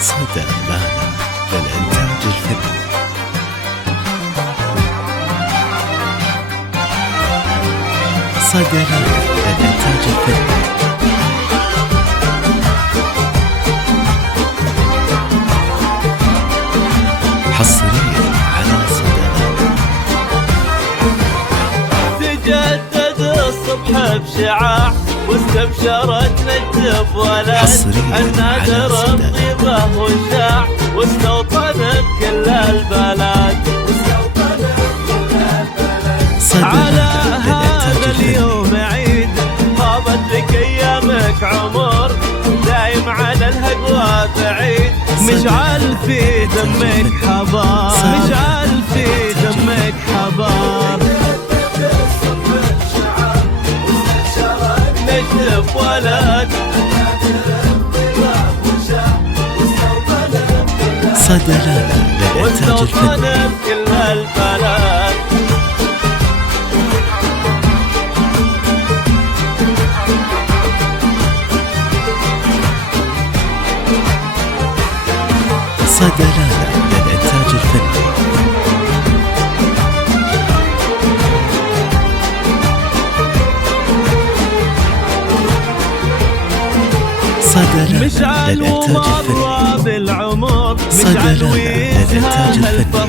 صدى لالا للإنتاج الفني. صدى لالا للإنتاج الفني. حصريا على صدى لالا. تجدد الصبح بشعاع واستبشرت نجد ولد النادر الطيبة والشاع واستوطن بكل البلد على هذا اليوم عيد طابت لك ايامك عمر دايم على الهدوى بعيد مشعل في دمك حبار مشعل في دمك حبار نجد ولد صدى لالا للإنتاج الفني. بكل البلد صدى لالا للإنتاج الفني. صدى لالا للإنتاج الفني. بالعمر صدى لالا للإنتاج الفني.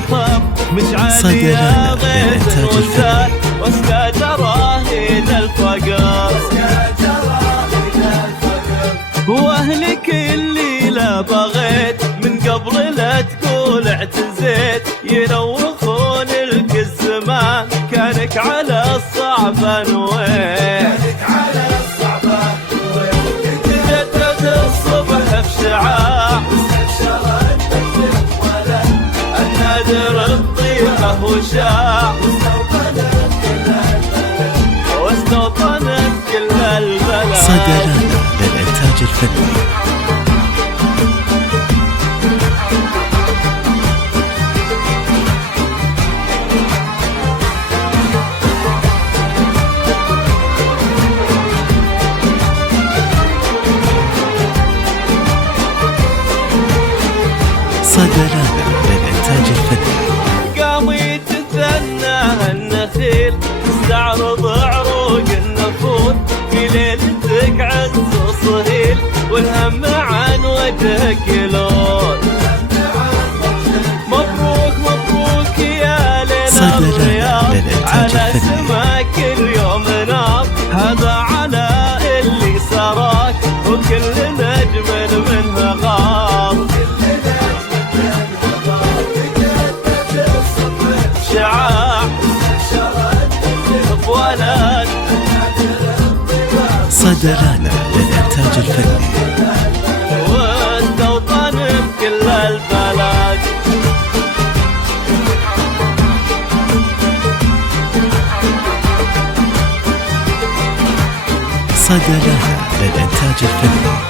صدى لالا للإنتاج الفني. واسكى جراهين الفقر واهلك اللي لا بغيت من قبل لا تقول اعتزيت ينوخون لك الزمان كانك على الصعب نويت تجدد الصبح بشعاع النادر الطيبة وشاع واستوطن كل البلد. صدى لالا للإنتاج الفني. صدى لالا للإنتاج الفني. قام يتثنى النخيل استعرض عروق النفور في ليلتك عز وصهيل والهم عن وجهك يلون مبروك مبروك يا ليل الرياض على سماك اليوم نار هذا على اللي سراك وكل نجم منه غار شعاع ولد صدى لالا للإنتاج الفني. واستوطن بكل البلد صدى لالا للإنتاج الفني.